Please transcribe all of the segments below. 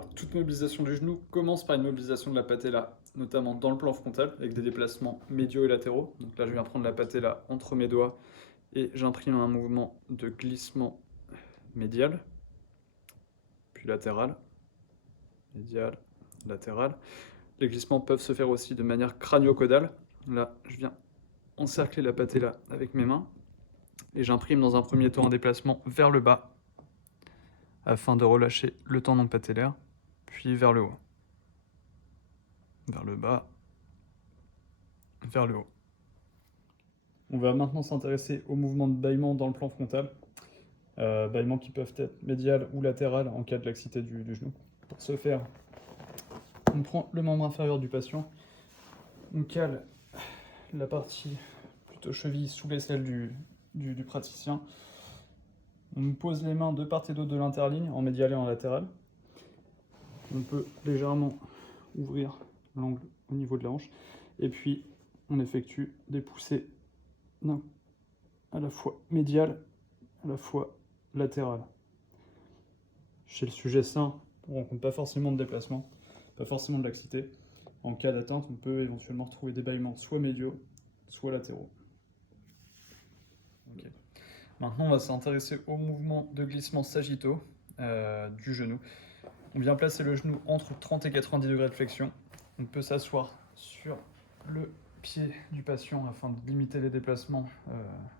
Alors, toute mobilisation du genou commence par une mobilisation de la patella, notamment dans le plan frontal, avec des déplacements médiaux et latéraux. Donc là, je viens prendre la patella entre mes doigts et j'imprime un mouvement de glissement médial, puis latéral, médial, latéral. Les glissements peuvent se faire aussi de manière crânio-caudale. Là, je viens encercler la patella avec mes mains et j'imprime dans un premier temps un déplacement vers le bas afin de relâcher le tendon patellaire, puis vers le haut. Vers le bas, vers le haut. On va maintenant s'intéresser aux mouvements de bâillement dans le plan frontal. Bâillements qui peuvent être médial ou latéral en cas de laxité du genou. Pour ce faire, on prend le membre inférieur du patient, on cale la partie plutôt cheville sous l'aisselle du praticien. On pose les mains de part et d'autre de l'interligne, en médial et en latéral. On peut légèrement ouvrir l'angle au niveau de la hanche. Et puis, on effectue des poussées à la fois médiales, à la fois latérales. Chez le sujet sain, on ne rencontre pas forcément de déplacement, pas forcément de laxité. En cas d'atteinte, on peut éventuellement retrouver des bâillements soit médiaux, soit latéraux. Okay. Maintenant, on va s'intéresser au mouvement de glissement sagittaux du genou. On vient placer le genou entre 30 et 90 degrés de flexion. On peut s'asseoir sur le pied du patient afin de limiter les déplacements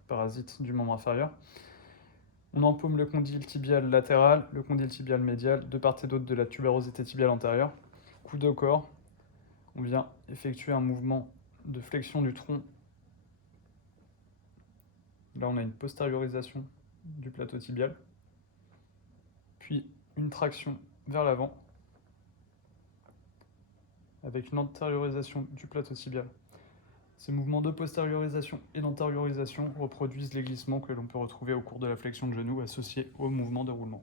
parasites du membre inférieur. On empaume le condyle tibial latéral, le condyle tibial médial, de part et d'autre de la tuberosité tibiale antérieure. Coude au corps. On vient effectuer un mouvement de flexion du tronc. Là, on a une postériorisation du plateau tibial. Puis une traction vers l'avant avec une antériorisation du plateau tibial. Ces mouvements de postériorisation et d'antériorisation reproduisent les glissements que l'on peut retrouver au cours de la flexion de genou associés au mouvement de roulement.